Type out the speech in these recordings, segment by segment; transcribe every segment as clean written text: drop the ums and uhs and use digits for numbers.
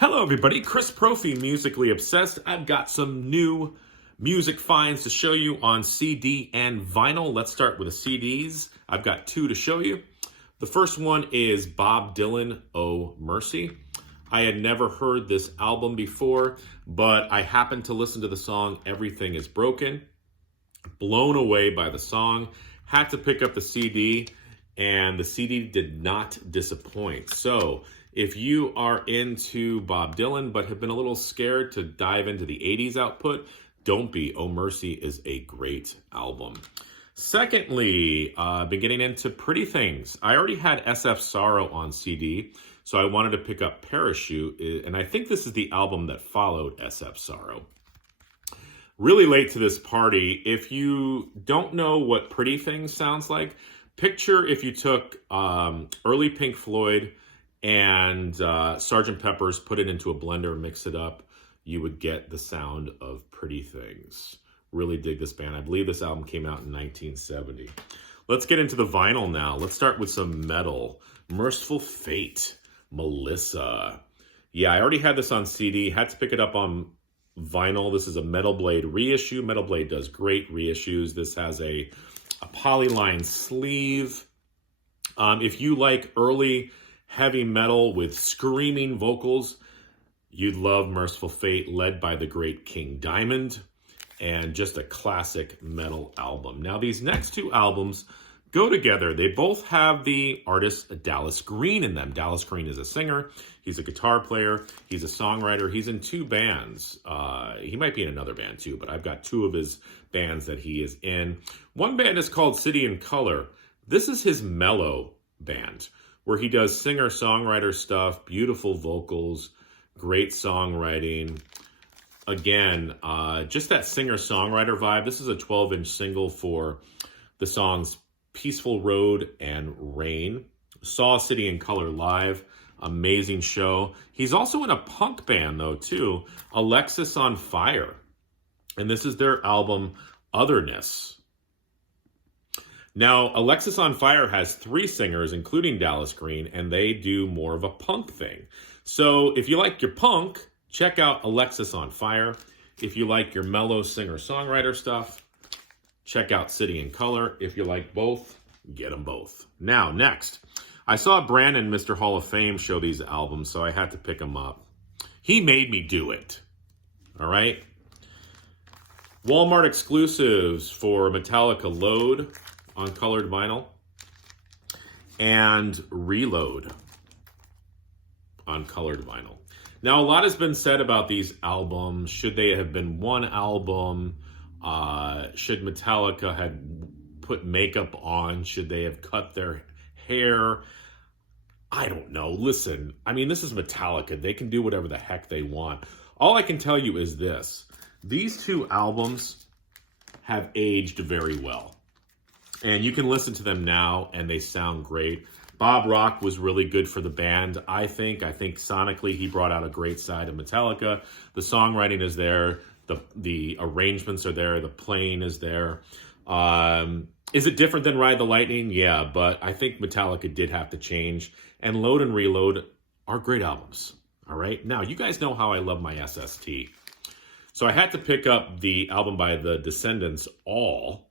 Hello everybody, Chris Profi, Musically Obsessed. I've got some new music finds to show you on CD and vinyl. Let's start with the CDs. I've got two to show you. The first one is Bob Dylan, Oh Mercy. I had never heard this album before, but I happened to listen to the song Everything Is Broken. Blown away by the song. Had to pick up the CD, and the CD did not disappoint. So if you are into Bob Dylan but have been a little scared to dive into the 80s output, don't be. Oh Mercy is a great album. Secondly, I've been getting into Pretty Things. I already had SF Sorrow on CD, so I wanted to pick up Parachute, and I think this is the album that followed SF Sorrow. Really late to this party. If you don't know what Pretty Things sounds like, picture if you took early Pink Floyd and Sgt. Pepper's, put it into a blender and mix it up, you would get the sound of Pretty Things. Really dig this band. I believe this album came out in 1970. Let's get into the vinyl now. Let's start with some metal. Mercyful Fate, Melissa. Yeah, I already had this on CD. Had to pick it up on vinyl. This is a Metal Blade reissue. Metal Blade does great reissues. This has a polyline sleeve. If you like early heavy metal with screaming vocals, you'd love Mercyful Fate, led by the great King Diamond, and just a classic metal album. Now, these next two albums go together. They both have the artist Dallas Green in them. Dallas Green is a singer. He's a guitar player. He's a songwriter. He's in two bands. He might be in another band too, but I've got two of his bands that he is in. One band is called City and Color. This is his mellow band, where he does singer-songwriter stuff, beautiful vocals, great songwriting. Again, just that singer-songwriter vibe. This is a 12-inch single for the songs Peaceful Road and Rain. Saw City and Color live. Amazing show. He's also in a punk band, though, too. Alexis on Fire. And this is their album, Otherness. Now, Alexis on Fire has three singers, including Dallas Green, and they do more of a punk thing. So if you like your punk, check out Alexis on Fire. If you like your mellow singer-songwriter stuff, check out City and Color. If you like both, get them both. Now, next, I saw Brandon, Mr. Hall of Fame, show these albums, so I had to pick them up. He made me do it. All right? Walmart exclusives for Metallica Load on colored vinyl, and Reload on colored vinyl. Now, a lot has been said about these albums. Should they have been one album? Should Metallica have put makeup on? Should they have cut their hair? I don't know. Listen, I mean, this is Metallica. They can do whatever the heck they want. All I can tell you is this. These two albums have aged very well. And you can listen to them now, and they sound great. Bob Rock was really good for the band, I think. I think sonically he brought out a great side of Metallica. The songwriting is there. The arrangements are there. The playing is there. Is it different than Ride the Lightning? Yeah, but I think Metallica did have to change. And Load and Reload are great albums. All right? Now, you guys know how I love my SST. So I had to pick up the album by the Descendants, All,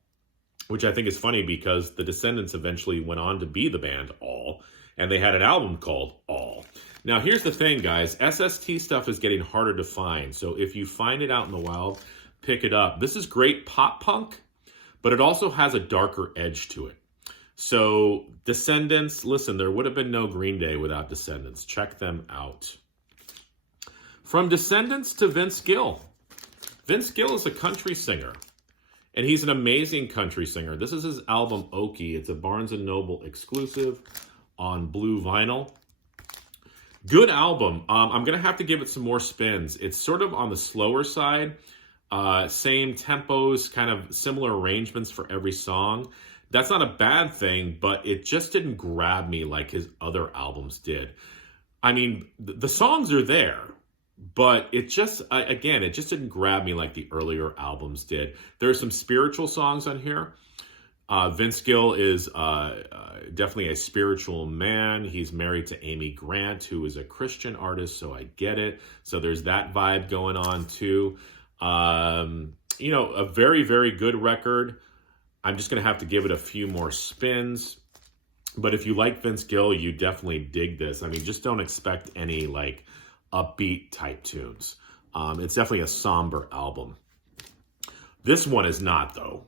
which I think is funny because the Descendants eventually went on to be the band All, and they had an album called All. Now, here's the thing, guys. SST stuff is getting harder to find, so if you find it out in the wild, pick it up. This is great pop punk, but it also has a darker edge to it. So, Descendants, listen, there would have been no Green Day without Descendants. Check them out. From Descendants to Vince Gill. Vince Gill is a country singer. And he's an amazing country singer. This is his album, Okie. It's a Barnes & Noble exclusive on blue vinyl. Good album. I'm going to have to give it some more spins. It's sort of on the slower side. Same tempos, kind of similar arrangements for every song. That's not a bad thing, but it just didn't grab me like his other albums did. I mean, the songs are there. But it just, again, it just didn't grab me like the earlier albums did. There are some spiritual songs on here. Vince Gill is definitely a spiritual man. He's married to Amy Grant, who is a Christian artist, so I get it. So there's that vibe going on too. You know, a very, very good record. I'm just going to have to give it a few more spins. But if you like Vince Gill, you definitely dig this. I mean, just don't expect any like upbeat type tunes. It's definitely a somber album. This one is not, though.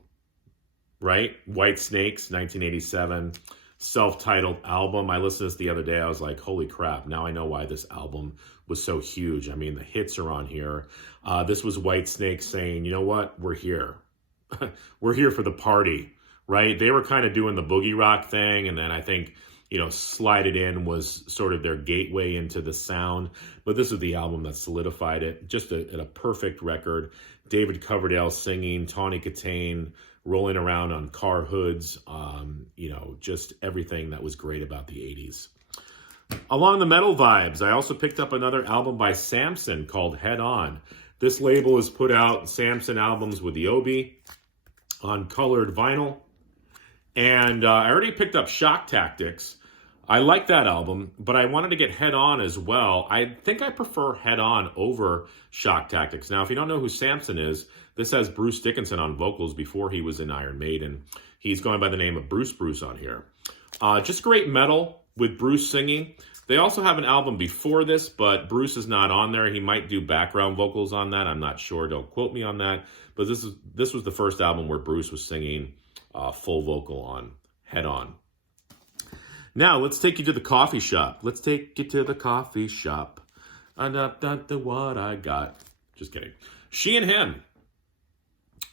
Right? Whitesnake's 1987 self-titled album. I listened to this the other day. I was like, holy crap. Now I know why this album was so huge. I mean, the hits are on here. This was Whitesnake saying, you know what? We're here. We're here for the party, right? They were kind of doing the boogie rock thing. And then I think, you know, Slide It In was sort of their gateway into the sound. But this is the album that solidified it. Just a perfect record. David Coverdale singing, Tawny Katane rolling around on car hoods, you know, just everything that was great about the 80s. Along the metal vibes, I also picked up another album by Samson called Head On. This label has put out Samson albums with the Obi on colored vinyl. And I already picked up Shock Tactics. I like that album, but I wanted to get Head On as well. I think I prefer Head On over Shock Tactics. Now, if you don't know who Samson is, this has Bruce Dickinson on vocals before he was in Iron Maiden. He's going by the name of Bruce on here. Just great metal with Bruce singing. They also have an album before this, but Bruce is not on there. He might do background vocals on that. I'm not sure. Don't quote me on that. But this was the first album where Bruce was singing full vocal on Head On. Now, let's take you to the coffee shop. Let's take you to the coffee shop. What I got. Just kidding. She and Him.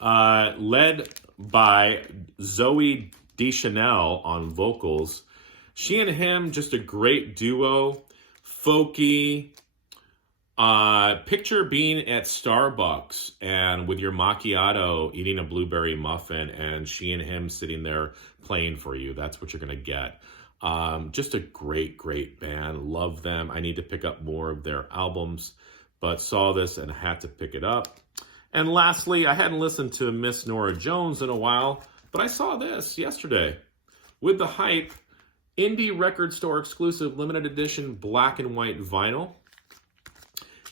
Led by Zoe Deschanel on vocals. She and Him, just a great duo. Folky. Picture being at Starbucks and with your macchiato eating a blueberry muffin and She and Him sitting there playing for you. That's what you're going to get. Just a great, great band. Love them. I need to pick up more of their albums, but saw this and had to pick it up. And lastly, I hadn't listened to Miss Norah Jones in a while, but I saw this yesterday. With the Hype, indie record store exclusive limited edition black and white vinyl.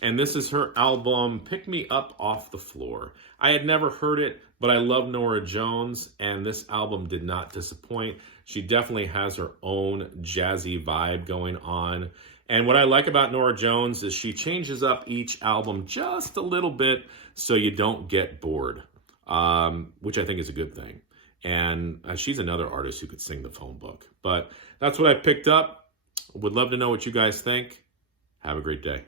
And this is her album, Pick Me Up Off the Floor. I had never heard it, but I love Norah Jones, and this album did not disappoint. She definitely has her own jazzy vibe going on. And what I like about Norah Jones is she changes up each album just a little bit so you don't get bored, which I think is a good thing. And she's another artist who could sing the phone book. But that's what I picked up. Would love to know what you guys think. Have a great day.